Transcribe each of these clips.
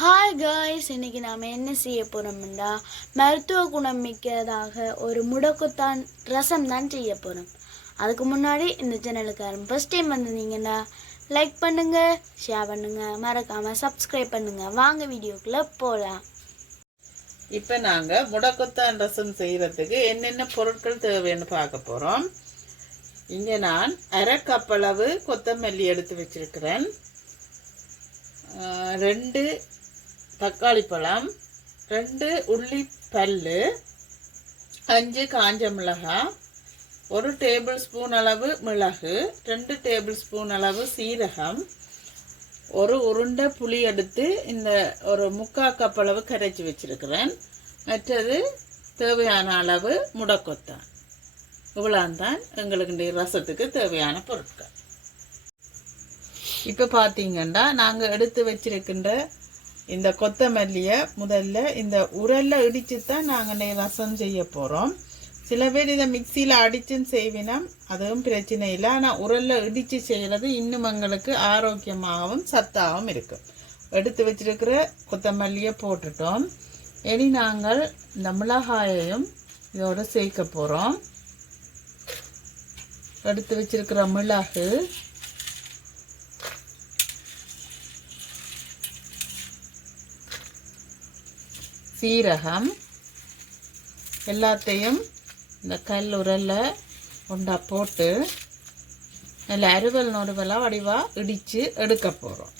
Hi guys, இன்னைக்கு நாம் என்ன செய்ய போகிறோம்னா மருத்துவ குணம் மிக்கதாக ஒரு முடக்குத்தான் ரசம் தான் செய்ய போகிறோம். அதுக்கு முன்னாடி இந்த சேனலுக்கு ஃபர்ஸ்ட் டைம் வந்திருந்தீங்கன்னா லைக் பண்ணுங்கள், ஷேர் பண்ணுங்கள், மறக்காமல் சப்ஸ்கிரைப் பண்ணுங்கள். வாங்க வீடியோக்குள்ளே போகலாம். இப்போ நாங்கள் முடக்குத்தான் ரசம் செய்கிறதுக்கு என்னென்ன பொருட்கள் தேவைன்னு பார்க்க போகிறோம். இங்கே நான் அரை கப் அளவு கொத்தமல்லி எடுத்து வச்சிருக்கிறேன், 2 தக்காளி பழம், 2 உள்ளி பல்லு, 5 காஞ்ச மிளகாய், 1 டேபிள் ஸ்பூன் அளவு மிளகு, 2 டேபிள் ஸ்பூன் அளவு சீரகம், ஒரு உருண்டை புளி எடுத்து இந்த ஒரு 3/4 கப் அளவு கரைச்சி வச்சிருக்கிறேன். மற்றது தேவையான அளவு முடக்கொத்தான். இவ்வளோந்தான் எங்களுக்கு இந்த ரசத்துக்கு தேவையான பொருட்கள். இப்போ பார்த்தீங்கன்னா நாங்கள் எடுத்து வச்சிருக்கின்ற இந்த கொத்தமல்லியை முதல்ல இந்த உரலில் இடித்து தான் நாங்கள் ரசம் செய்ய போகிறோம். சில பேர் இதை மிக்சியில் அடிச்சுன்னு செய்வினோம், அதுவும் பிரச்சனை இல்லை. ஆனால் உரலில் இடித்து செய்கிறது இன்னும் எங்களுக்கு ஆரோக்கியமாகவும் சத்தாகவும் இருக்கும். எடுத்து வச்சிருக்கிற கொத்தமல்லியை போட்டுட்டோம். இனி நாங்கள் இந்த மிளகாயையும் இதோடு சேர்க்க போகிறோம். எடுத்து வச்சிருக்கிற மிளகு, சீரகம் எல்லாத்தையும் இந்த கல் உரலில் உண்டா போட்டு நல்ல அறுவல் நொறுவலாக வடிவாக இடித்து எடுக்க போகிறோம்.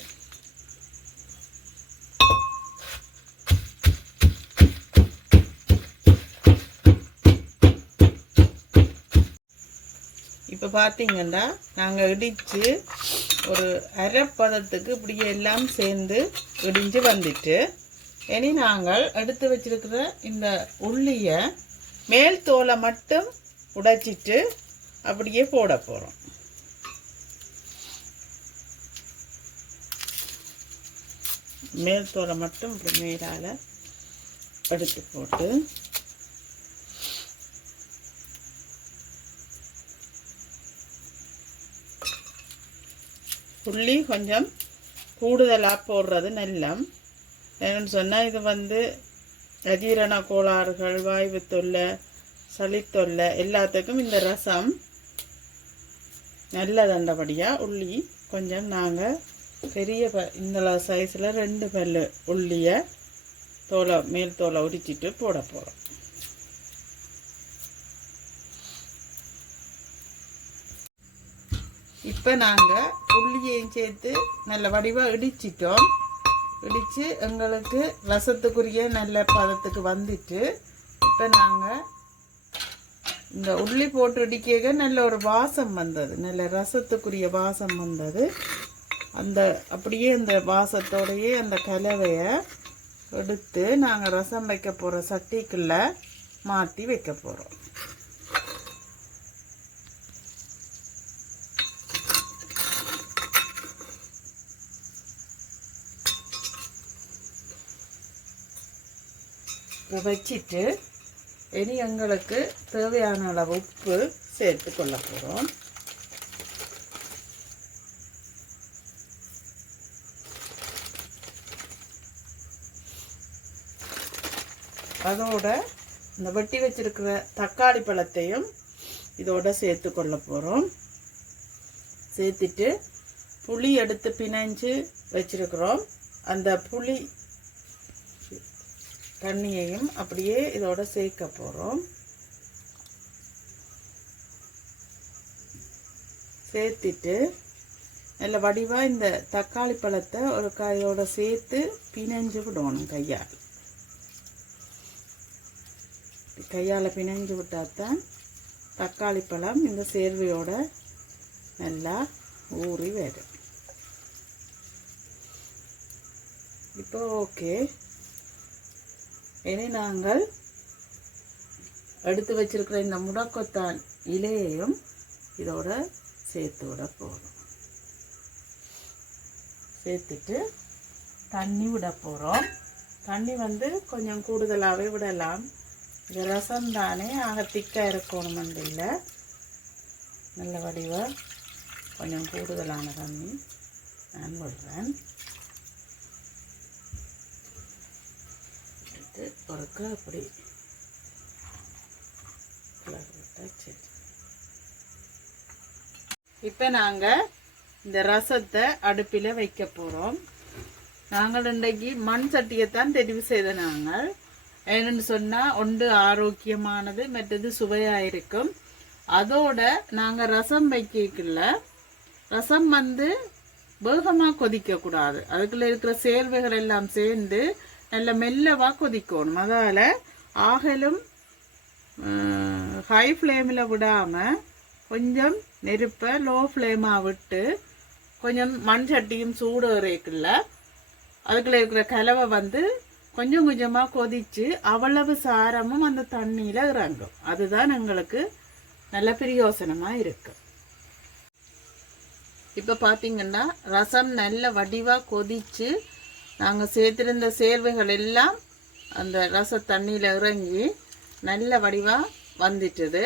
இப்போ பார்த்தீங்கன்னா நாங்கள் இடித்து ஒரு அரை பதத்துக்கு இப்படியே எல்லாம் சேர்ந்து இடிஞ்சு வந்துட்டு, இனி நாங்கள் எடுத்து வச்சிருக்கிற இந்த உள்ளியை மேல் தோலை மட்டும் உடைச்சிட்டு அப்படியே போட போகிறோம். மேல் தோலை மட்டும் இப்படி மேலால் எடுத்து போட்டு உள்ளி கொஞ்சம் கூடுதலாக போடுறது நல்லம். என்னென்னு சொன்னால் இது அஜீரண கோளாறுகள், வாய்வு தொல்லை, சளித்தொல்லை எல்லாத்துக்கும் இந்த ரசம் நல்ல தண்டபடியாக உள்ளி கொஞ்சம் நாங்கள் பெரிய இந்த சைஸில் 2 பல்லு உள்ளியை மேல் தோலை உரிச்சிட்டு போட போகிறோம். இப்போ நாங்கள் உள்ளியையும் சேர்த்து நல்ல வடிவாக இடிச்சிட்டோம். இடித்து எங்களுக்கு ரசத்துக்குரிய நல்ல பதத்துக்கு வந்துட்டு, இப்போ நாங்கள் இந்த உள்ளி போட்டு இடிக்க நல்ல ஒரு வாசம் வந்தது, நல்ல ரசத்துக்குரிய வாசம் வந்தது. அப்படியே இந்த வாசத்தோடையே அந்த கலவையை எடுத்து நாங்கள் ரசம் வைக்க போகிற சட்டிக்குள்ளே மாற்றி வைக்க போகிறோம். வச்சிட்டு இனி எங்களுக்கு தேவையான அளவு உப்பு சேர்த்து கொள்ள போகிறோம். அதோட இந்த வெட்டி வச்சிருக்கிற தக்காளி பழத்தையும் இதோட சேர்த்து கொள்ள போகிறோம். சேர்த்துட்டு புளி எடுத்து பிணைஞ்சு வச்சிருக்கிறோம், அந்த புளி தண்ணியையும் அப்படியே இதோட சேர்க்க போகிறோம். சேர்த்துட்டு நல்ல வடிவாக இந்த தக்காளி பழத்தை ஒரு கையோட சேர்த்து பிணைஞ்சு விடணும். கையால் பிணைஞ்சு விட்டால் தான் தக்காளி பழம் இந்த சேர்வையோட நல்லா ஊறி வரும். இப்போ ஓகே, இனி நாங்கள் எடுத்து வச்சிருக்கிற இந்த முடக்கொத்தான் இலையையும் இதோட சேர்த்து விட போகிறோம். சேர்த்துட்டு தண்ணி விட போகிறோம். தண்ணி கொஞ்சம் கூடுதலாகவே விடலாம். இது ரசம் தானே, ஆக திக்காக இருக்கணுமென்று இல்லை. நல்ல வடிவாக கொஞ்சம் கூடுதலான தண்ணி நான் விடுறேன். ஒருக்கா அப்படி சரி. இப்போ நாங்கள் இந்த ரசத்தை அடுப்பில் வைக்க போகிறோம். நாங்கள் இன்றைக்கு மண் சட்டியைத்தான் தெரிவு செய்த நாங்கள். ஏன்னு சொன்னால் ஒன்று ஆரோக்கியமானது, மற்றது சுவையாக இருக்கும். அதோட நாங்கள் ரசம் வைக்கல, ரசம் வேகமாக கொதிக்கக்கூடாது. அதுக்குள்ளே இருக்கிற சேர்வைகள் எல்லாம் சேர்ந்து நல்ல மெல்லவாக கொதிக்கணும். அதால் ஆகலும் ஹை ஃப்ளேமில் விடாமல் கொஞ்சம் நெருப்பை லோ ஃப்ளேமாக விட்டு கொஞ்சம் மண் சட்டியும் சூடு இறைக்குள்ள அதுக்குள்ளே இருக்கிற கலவை கொஞ்சம் கொஞ்சமாக கொதித்து அவ்வளவு சாரமும் அந்த தண்ணியில் இறங்கும். அதுதான் எங்களுக்கு நல்ல பிரயோசனமாக இருக்கு. இப்போ பார்த்தீங்கன்னா ரசம் நல்ல வடிவாக கொதித்து நாங்கள் சேர்த்திருந்த சேர்வைகள் எல்லாம் அந்த ரச தண்ணியில் இறங்கி நல்ல வடிவாக வந்துட்டுது.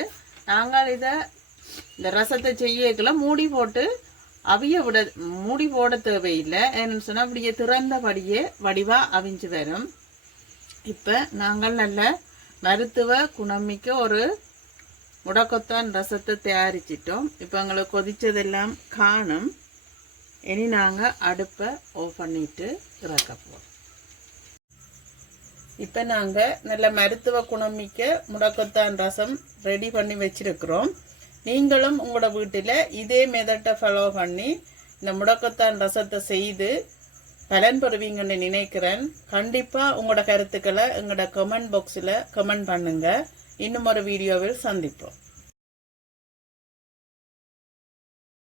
நாங்கள் இந்த ரசத்தை செய்யக்கெல்லாம் மூடி போட தேவையில்லை. ஏன்னு சொன்னால் அப்படியே திறந்தபடியே வடிவாக அவிஞ்சு வரும். இப்போ நாங்கள் நல்ல மருத்துவ குணமிக்க ஒரு முடக்கத்தான் ரசத்தை தயாரிச்சிட்டோம். இப்போ எங்களுக்கு கொதிச்சதெல்லாம் காணும். இனி நாங்கள் அடுப்பை ஆஃப் பண்ணிட்டு இறக்க போகிறோம். இப்போ நாங்கள் நல்ல மருத்துவ குணமிக்க முடக்கத்தான் ரசம் ரெடி பண்ணி வச்சிருக்கிறோம். நீங்களும் உங்களோட வீட்டில் இதே மெத்தட்டை ஃபாலோ பண்ணி இந்த முடக்கத்தான் ரசத்தை செய்து பலன் பெறுவீங்கன்னு நினைக்கிறேன். கண்டிப்பாக உங்களோட கருத்துக்களை எங்களோட கமெண்ட் பாக்ஸில் கமெண்ட் பண்ணுங்க. இன்னும் ஒரு வீடியோவில் சந்திப்போம்.